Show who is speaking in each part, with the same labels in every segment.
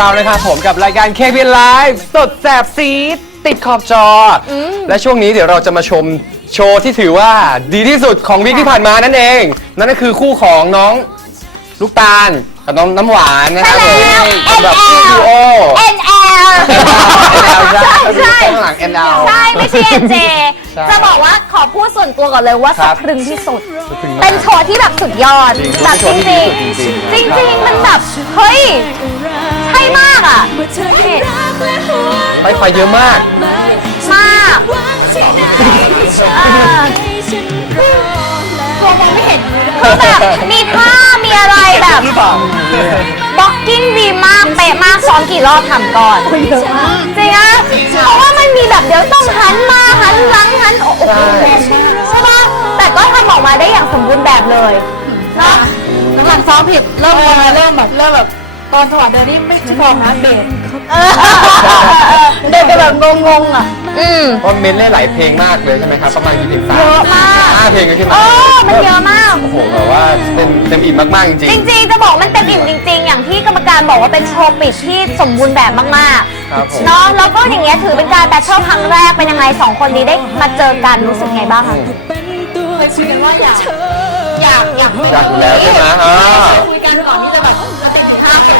Speaker 1: เรานะครับผมกับรายการ k p n Live สดแสบซีดติดขอบจออและช่วงนี้เดี๋ยวเราจะมาชมโชว์ที่ถือว่าดีที่สุดของวิกที่ผ่านมานั่นเอง นั่นก็คือคู่ของน้องลูกตาลกับน้องน้ำหวานนะครับ
Speaker 2: ใช่แล้ว
Speaker 1: ผมเป็นแบบ
Speaker 2: NL
Speaker 1: คู่ดูโอ
Speaker 2: NL
Speaker 1: ใช่
Speaker 2: ใช่
Speaker 1: ข้างหลัง NL
Speaker 2: ใช่ ไม่ใช่ NJ
Speaker 1: ใช่
Speaker 2: จะบอกว่าขอพูดส่วนตัวก่อนเลยว่า
Speaker 1: ครั
Speaker 2: สะ
Speaker 1: บ
Speaker 2: พรึงที่สุด
Speaker 1: สะพรึงมาก
Speaker 2: เป็นโชว์ที่แบบสุดยอด
Speaker 1: จริง
Speaker 2: แบบ
Speaker 1: เป็นโช
Speaker 2: จ
Speaker 1: ว์
Speaker 2: ริ
Speaker 1: ที่
Speaker 2: ง
Speaker 1: ดี
Speaker 2: จ
Speaker 1: ที่
Speaker 2: ริง
Speaker 1: สุดจริงๆ
Speaker 2: จริงๆ มันแบบ เฮ้ยใช่ มากอะ
Speaker 1: ไปไฟเยอะมาก
Speaker 2: มากเออตัวมองไม่เห็นคือแบบมีท่ามีอะไรแบบบล็อกกิ้งดีมากเป๊ะมากซ้อมกี่รอบทำก่อนจริงอะเพราะว่ามันมีแบบเดี๋ยวต้องหันมาหันหลังหันโอ้โหใช่ปะแต่ก็ทำออกมาได้อย่างสมบูรณ์แบบเลยเนาะ
Speaker 3: น้ำหลังซ้อมผิดเริ่มงงแล้วเริ่มแบบเริ่มแบบ ตอนถอดเดินนี่ไม่ใช่พองนะเบรก
Speaker 2: เดินไปแบบงงๆอะ อืม
Speaker 1: เพราะเมนเล่หลายเพลงมากเลยใช่ไหมครับประมาณกี่เพลงสาม
Speaker 2: เยอะมาก
Speaker 1: ห้าเพลงเลยใช่ไหม
Speaker 2: เออมันเยอะมาก
Speaker 1: โอ้โหแบบว่าเต็มเต็มอิ่มมากๆจริง
Speaker 2: จริงๆ จะบอกมันเต็มอิ่มจริง ๆ อย่างที่กรรมการบอกว่าเป็นโชว์ปิดที่สมบูรณ์แบบมาก
Speaker 1: ๆครับผม
Speaker 2: ๆเนาะแล้วก็อย่างเงี้ยถือเป็นการแบทเทิลครั้งแรกเป็นยังไงสองคนนี้ได้มาเจอกันรู้สึกไงบ้างคะ
Speaker 3: เคยคุยกันว่าอยากอยากอยาก
Speaker 1: อยากอยู่แล้วใช่ไหมอ่า
Speaker 3: คุยกันก่อนที่จะแบบติดถึงห้าคนด้วยว่านี่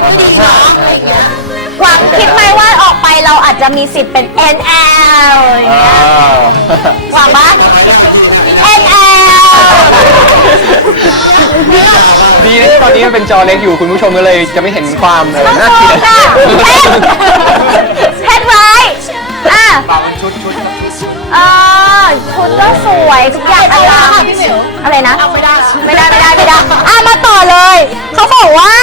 Speaker 3: ไม่ดีเนาะอะไรอย่างเงี้ย
Speaker 2: หวังคิดไหมว่าออกไปเราอาจจะมีสิทธิ์เป็น NL อย่าง
Speaker 1: อ่า
Speaker 2: เงี้ยหวังปะ NL
Speaker 1: ดีนะที่ตอนนี้มันเป็นจอเล็กอยู่คุณผู้ชมก็เลยจะไม่เห็นความเออ
Speaker 2: ต้อง
Speaker 1: น่า
Speaker 2: โช
Speaker 1: เกลียด
Speaker 2: ว์ค่ะเพชรเพชรไว้อะ
Speaker 1: ชุดชุด
Speaker 2: เออชุดก็สวยทุกอย่างอลังอะไรนะ
Speaker 3: ไม่ได้
Speaker 2: ไม่ได้ ไม่ได้ ไม่ได้อะมาต่อเลย เขาบอกว่า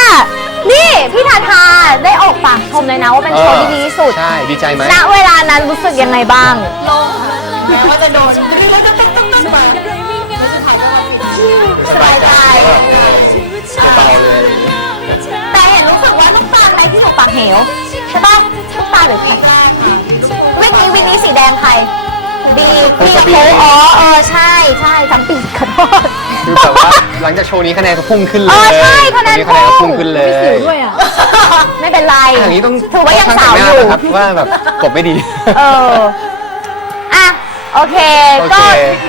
Speaker 2: นี่พี่ทาทาได้ออกปากชมเลยนะว่าเป็นโชว์ที่ดีที่สุด
Speaker 1: ใช่ ดีใจไหม
Speaker 2: ณเวลานั้นรู้สึกยังไงบ้าง
Speaker 3: ลงแม้ว่าจะโดนแล้วก็ต้องต้องไปแล้วสุดท้ายก็มาสบายใจ
Speaker 1: เบาเลยอะไรอย่างเงี้ย
Speaker 2: แต่เห็นรู้สึกว่าลูกตาใครที่ถูกปากเหวใช่ปะลูกตาหรือใครวิกนี้วิกนี้สีแดงใคร บีบีกับโคอ๋อเออใช่ใช่จำปีขอโทษ
Speaker 1: คือแบบว่าหลังจากโชว์นี้คะแนนก็พุ่งขึ้นเล
Speaker 2: เอยอใช่คะแนน
Speaker 1: ตอคะแนนก็
Speaker 2: พุ่
Speaker 1: พุ่
Speaker 2: ง
Speaker 1: งขึ้นเลย
Speaker 3: ด้วยอะ
Speaker 2: ไม่เป็นไร
Speaker 1: อย่างนี้ต้อง
Speaker 2: ถือว่ายัง
Speaker 1: ต้
Speaker 2: สาว
Speaker 1: แต่
Speaker 2: อยู่
Speaker 1: หน้นะครับว่าแบบกบไม่ดี
Speaker 2: เอออะโอเค
Speaker 1: โอเค
Speaker 2: ก็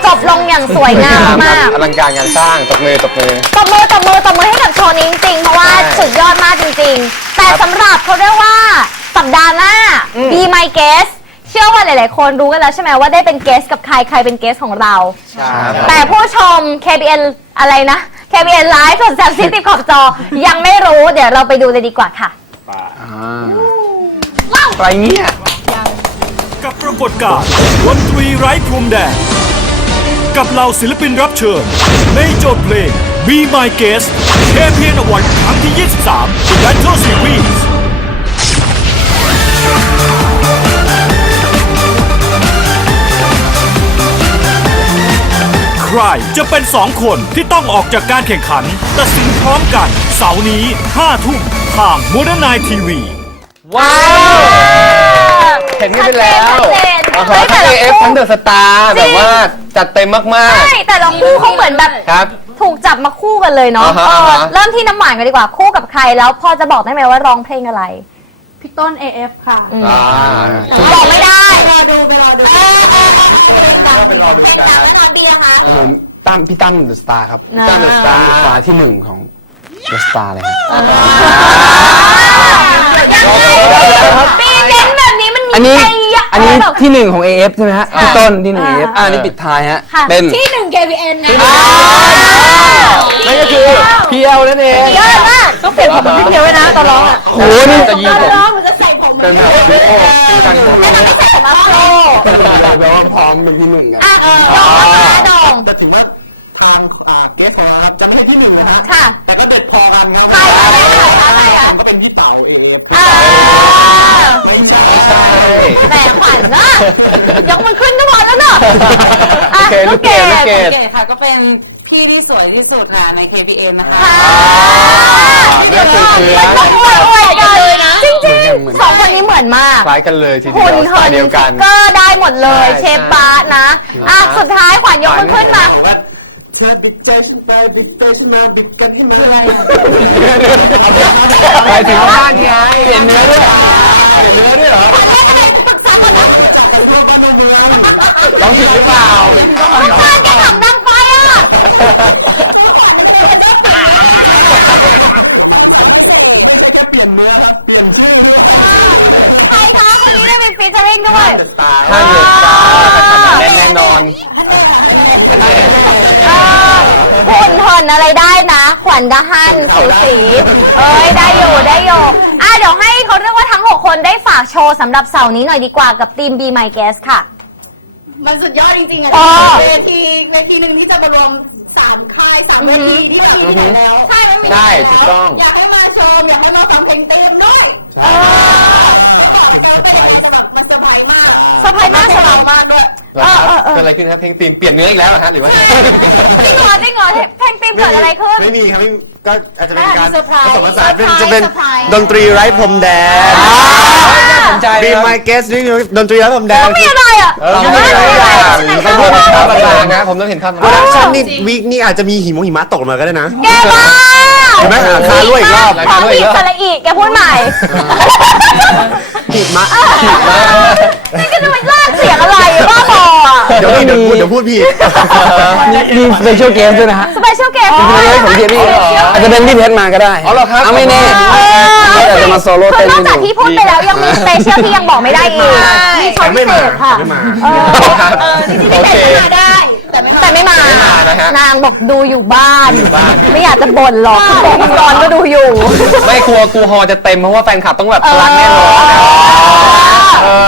Speaker 2: จบลงอย่างสวยงามมาก
Speaker 1: อลังการงานสร้างตบมือตบมือ
Speaker 2: ตบมือตบมือตบมือให้กับโชว์นี้จริงๆ เพราะว่า
Speaker 1: ใช่
Speaker 2: สุดยอดมากจริง ๆ แต่สำหรับเขาเรียกว่าสัปดาห์หน้า
Speaker 1: อืม
Speaker 2: Be My Guest เชื่อว่าหลายๆ คนรู้กันแล้วใช่ไหมว่าได้เป็นเกสกับใครใครเป็นเกสของเรา
Speaker 1: ครับ
Speaker 2: แต่ผู้ชม KBN อะไรนะ KBN Live สดแซ่บซิติดขอบจอ ยังไม่รู้เดี๋ยวเราไปดูเลยดีกว่าค่ะ
Speaker 1: ไปเนี่ย
Speaker 4: กับปรากฏการณ์ดนตรีไร้พรมแดน กับเหล่าศิลปินรับเชิญ ในโจทย์เพลง Be My Guest เทเพียนอวันครั้งที่ 23 The Battle Series ใครจะเป็นสองคนที่ต้องออกจากการแข่งขันตัดสินพร้อมกันเสาร์นี้5ทุ่มทาง Modern Night TV
Speaker 1: ว้าว เห็นกันไปแล้ว
Speaker 2: ชัดเจน
Speaker 1: อ่า
Speaker 2: ชั
Speaker 1: ฮะ
Speaker 2: ดเจน
Speaker 1: ทั้ง
Speaker 2: เฮ้ยแต่ละ
Speaker 1: AF
Speaker 2: คู่
Speaker 1: ทั้งเดอะสตาร์แบบว่าจัดเต็มมาก
Speaker 2: ใช่แต่ละคู่เขาเหมือนแบบ
Speaker 1: ๆ ครับ
Speaker 2: ถูกจับมาคู่กันเลยเนาะ
Speaker 1: อ่าฮะ
Speaker 2: เออ
Speaker 1: อ่าฮะ
Speaker 2: เริ่มที่น้ำหวานกันดีกว่าคู่กับใครแล้วพอจะบอกได้ไหมว่าร้องเพลงอะไร
Speaker 3: พี่ต้น AF ค่ะ
Speaker 1: อ่า
Speaker 2: บอกไม่ได้
Speaker 3: รอดูไปรอดู
Speaker 2: เออเออเออเพลงดังเพลงดังแน่นอนดีอะคะ
Speaker 5: ผมตั้มพี่ตั้มเดอะสตาร์ครับ
Speaker 2: อ่า
Speaker 5: ตั้มเดอะสตาร์เดอะสตาร์ที่หนึ่งของเดอะสตาร์เลยครับ
Speaker 2: ยังไงปีเน้นแบบนี้มันมี
Speaker 5: อันนี้
Speaker 2: ใจ อะ
Speaker 5: อันนี้
Speaker 2: แบบ
Speaker 5: ที่หนึ่งของ AF ใช่ไหมฮะพี่ต้นที่หนึ่ง
Speaker 2: อ่า
Speaker 5: AF อ่านี่ปิดท้ายฮะ
Speaker 2: ค่ะ
Speaker 5: เป็น
Speaker 3: ที่หนึ่ง KPN นะ
Speaker 1: นั่นก็คือ PL นั่นเอง
Speaker 2: เยอะมาก
Speaker 3: ต้องเปลี่ยนผมเป็นพี่เพียวไว้นะตอนร้องอะ
Speaker 5: โหนี่
Speaker 1: จะยิงผม
Speaker 3: ร้องมันจะใส่ผม
Speaker 1: เป็นแบบดูโอ้กันดู
Speaker 2: ไม่ต้องใส่ผมอัพโล
Speaker 5: แบบว่าพร้อมเป็นที่หนึ่งกัน
Speaker 2: อะโดงมาโดง
Speaker 6: จะถือว่าทางเกสของเราครับจะไม่ใช่ที่หนึ่งนะฮะ
Speaker 2: ค่ะ
Speaker 6: แต่ก็เป็นพอกันครับ
Speaker 2: ยกมือขึ้นก็พอแล้วเนอะ
Speaker 1: โอเคลูกเกดลูกเกด
Speaker 7: เกดค่ะก็เป็นพี่ที่สวยที่สุดค่ะใน KPN นะคะ
Speaker 2: ค่ะ
Speaker 1: นั่นคือเชื้อ
Speaker 2: มันอวยอวยกันเลยนะจริง
Speaker 5: เหมือน
Speaker 2: ๆสองคนนี้เหมือนมาก
Speaker 1: คล้ายกันเลยทีเดี
Speaker 2: หุ่น
Speaker 1: ยวสไต
Speaker 2: เหิน
Speaker 1: ล์เดียวกัน
Speaker 2: ก็ได้หมดเลย
Speaker 1: ใช่
Speaker 2: เชฟบาสนะอะสุดท้ายขวัญยกมือขึ้นมา
Speaker 6: ผมว่าเธอบิดใจฉันไปบิดใจฉันมาบิดกันให้มา
Speaker 1: ไปถึงบ้านไงเปลี่ยนเนื้อด้วยเหรอเปลี่ยนเนื้อด้วยเหรอ องผิดหรือเปล่า
Speaker 2: บ้านแกถังดังไปอะใครคะคนนี้ได้เป็นฟีเจอริ่งด้วย
Speaker 1: ข้างเหนือตาขนาดแน่นแน่นอน
Speaker 2: เออหุ่นเหินอะไรได้นะ ขวัญกระหันสูสี เอ้ยได้อยู่ได้อยู่อะเดี๋ยวให้เขาเรียกว่าทั้ง 6 คนได้ฝากโชว์สำหรับเสาร์นี้หน่อยดีกว่ากับทีม Be My Guest ค่ะ
Speaker 3: มันสุดยอดจริงๆอะ
Speaker 2: อ๋อ
Speaker 3: เวทีเวทีหนึ่งที่จะมารวมสามค่ายสามเวทีที่แบบมีที่ไหนแล้วใช่ไม่มีที่ไหน
Speaker 1: ใช่
Speaker 3: แล้ว
Speaker 1: ถูกต้อง
Speaker 3: อยากให้มาชมอยากให้มาฟังเพลงเต็มด้วยเออบอกเลยว่าเป็นอะไรจะแบบมาเซอร์ไพรส์มาก
Speaker 2: เซอร์ไพรส์มากเซอร์ไพรส์มาก
Speaker 3: ด้วย
Speaker 2: เออเออเออ
Speaker 1: เกิดอะไรขึ้นครับเพลงตีมเปลี่ยนเนื้ออีกแล้วเหรอฮะหรือว่า
Speaker 2: จริงเหรอจริงเหรอเพลงทีมเกิดอะไรขึ้น
Speaker 6: ไม่มีครับไม่มีก็อาจจะเป็นการ
Speaker 3: เซอร์ไพรส์
Speaker 6: ผสมผสานเป็น
Speaker 3: เซอร์ไพรส์
Speaker 6: จะเป็น
Speaker 3: เซอร์ไพรส์
Speaker 6: ดนตรีไร้พรมแดน
Speaker 1: น่าสนใจ
Speaker 6: Be
Speaker 1: นะ
Speaker 6: my guest นี่คือดนตรีไร้พรมแดน
Speaker 2: มีอะไรอะ
Speaker 1: เออผมไม่ได้อย่างผมต้องเห็นภาพลางๆนะผมต้องเห็นภาพ
Speaker 6: โปรดักชั่น
Speaker 1: ลาง
Speaker 6: นี่วีคนี่อาจจะมีหิมงหิมะตกลงมาก็ได้นะ
Speaker 2: แกบ้า
Speaker 6: เห็นไหมหลังคารั่วอีกรอบ
Speaker 2: ขออีกสระอีกแกพูดใหม่
Speaker 6: หิมะ
Speaker 2: นี่ก็จะไปลากเสียงอะไรบ้าบออะ
Speaker 6: เดี๋ยวนี่เดี๋ยวพูดเดี๋ยวพูดผิด
Speaker 5: มีมีสเปเชียลเกมด้วยนะฮะ
Speaker 2: สเปเชียลเกส
Speaker 5: เฮ้ยผมเดียพี่อาจจะเป็นพี่เพชรมาก็ได้
Speaker 1: อ๋อเหรอครับ
Speaker 5: เอาไม่แน่พี่อาจจะมาโซโล่
Speaker 2: คื
Speaker 5: เต้
Speaker 2: อนนอก
Speaker 5: ให้
Speaker 2: จาก
Speaker 5: ดู
Speaker 2: ที่พูดไปแล้วยังมีสเปเชียลที่ยังบอกไม่ได้อีกมีช้อยพิเศษค่ะ
Speaker 6: ไม่มา
Speaker 2: เออ
Speaker 1: โอเค
Speaker 3: มาได้ แต่ไม่มา
Speaker 2: แต่ไม่มา
Speaker 1: ไม่มานะฮะ
Speaker 2: นางบอกดูอยู่บ้าน
Speaker 1: อยู่บ้าน
Speaker 2: ไม่อยากจะบ่นหรอกบอกคุณกรก็ดูอยู่
Speaker 1: ไม่กลัวกูฮอจะเต็มเพราะว่าแฟนคลับต้องแบบพลังแน่นอนนะเออ
Speaker 2: เขา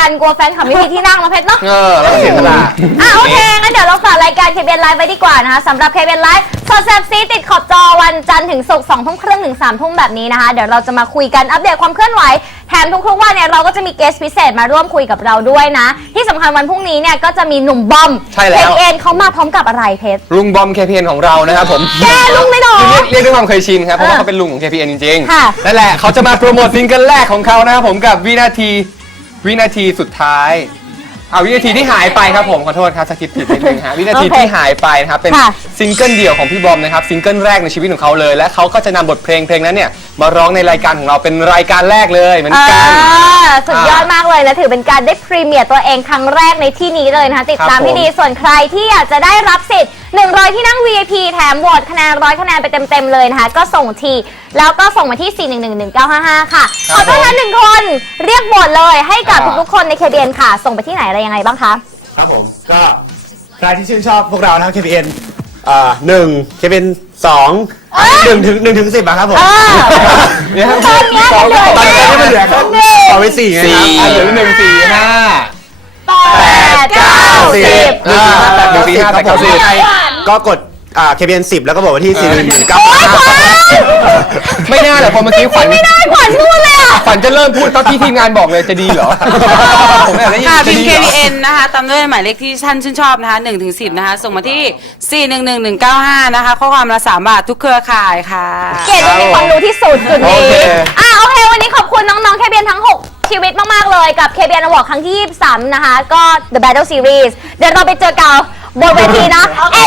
Speaker 2: ก็เผื่อที่การกลัวแฟนคลับไม่มีที่นั่งแล้วเพชรเนาะ
Speaker 1: เออแล้วก็เสียสละ
Speaker 2: อะโอเค งั้นเดี๋ยวเราฝากรายการ KBN Live ไปดีกว่านะคะสำหรับ KBN Live สดแซ่บซีติดขอบจอวันจันทร์ถึงศุกร์สองทุ่มครึ่งถึงสามทุ่มแบบนี้นะคะ เดี๋ยวเราจะมาคุยกันอัปเดตความเคลื่อนไหว แถมทุกๆวันเนี่ยเราก็จะมีเกสพิเศษมาร่วมคุยกับเราด้วยนะ ที่สำคัญวันพรุ่งนี้เนี่ยก็จะมีหนุ่มบอม
Speaker 1: ใช่แล้ว
Speaker 2: KBN เขามาพร้อมกับอะไรเพชร
Speaker 1: ลุงบอม KPN ของเรานะครับผม
Speaker 2: แกลุงไม่หรอ
Speaker 1: คือเรียกเรียกด้วยความเคยชินครับ เพราะว่าเขาเป็นลุงของ KPN จริง
Speaker 2: ค่ะ
Speaker 1: ๆนั่นแหละเขาจะมาโปรโมทซิงเกิลแรกของเขานะครับผมกับวินาที วินาทีสุดท้ายเอาวินาทีที่หายไปครับผมขอโทษครับสคริปต์ผิดนิดนึงฮะวินาที
Speaker 2: โอเค
Speaker 1: ที่หายไปนะครับเป็น
Speaker 2: ค่ะ
Speaker 1: ซิงเกิลเดี่ยวของพี่บอมนะครับซิงเกิลแรกในชีวิตของเขาเลย และเขาก็จะนำบทเพลงเพลงนั้นเนี่ยมาร้องในรายการของเราเป็นรายการแรกเลยเหมือน
Speaker 2: อ่า
Speaker 1: กัน
Speaker 2: สุดยอดมากเลยและถือเป็นการได้พรีเมียร์ตัวเองครั้งแรกในที่นี้เลยนะคะติดตาม
Speaker 1: ครับผม
Speaker 2: ให้ดีส่วนใครที่อยากจะได้รับสิทธิ์ 100 ที่นั่ง VIP แถมโหวตคะแนนร้อยคะแนนไปเต็มๆเลยนะคะ ก็ส่งที แล้วก็ส่งมาที่ 4111955 ค่ะ ขอต้อนรับหนึ่งคนเรียกโหวตเลยให้กับทุกๆคนใน KBN ค่ะ ส่งไปที่ไหนอะไรยังไงบ้างคะ
Speaker 6: ครับผม ก็ใครที่ชื่นชอบพวกเรานะครับ KPN อ่าหนึ่ง KPN สองหนึ่งถึงหนึ่งถึงสิบอะครับผม
Speaker 2: เออ
Speaker 1: เนี่ย
Speaker 2: ตอนเนี้ยมันเหลือ
Speaker 6: ตอน
Speaker 2: แค่
Speaker 6: นี้ไม่เหลือครับ
Speaker 2: หนึ่ง
Speaker 6: ต่อไปสี่ไง
Speaker 1: สี่
Speaker 6: ครับ
Speaker 1: อะเหลือหนึ่งสี่ห้า
Speaker 2: แป ดเก้าสิบ
Speaker 1: หนึ่งสี่ห้าแปดหนึ่งสี่ห้าแปดเก้าสิบ
Speaker 6: ก็กดอ่า KPN 10แล้วก็บอกว่าที่4 1 1 9
Speaker 1: ไม่น่าเหรอพอเมื่อกี้ขวัญ
Speaker 2: ไม่ได้ขวัญพูดเลยอะ
Speaker 1: ขวัญจะเริ่มพูดตอนที่ทีมงานบอกเลยจะดีเหรอผมอยากได้ยิน
Speaker 7: ค่ะ
Speaker 1: จะ
Speaker 7: พิม
Speaker 1: ดี
Speaker 7: พ์
Speaker 1: เหรอ
Speaker 7: KPN นะคะตามด้วยหมายเลขที่ท่านชื่นชอบนะคะ1ถึง10 นะคะ ส่งมาที่ 411195 นะคะ ข้อความละ 3 บาททุกเครือข่ายค่ะ
Speaker 2: เกดมีความรู้ที่สุดจุดนี้
Speaker 1: โอเค
Speaker 2: อะโอเค วันนี้ขอบคุณน้องๆ KBN ทั้ง 6 ชีวิตมาก ๆ เลยกับ KBN Award ครั้งที่ 23 นะคะ ก็ The Battle Series เดี๋ยวเราไปเจอกันบนเวทีนะ เอ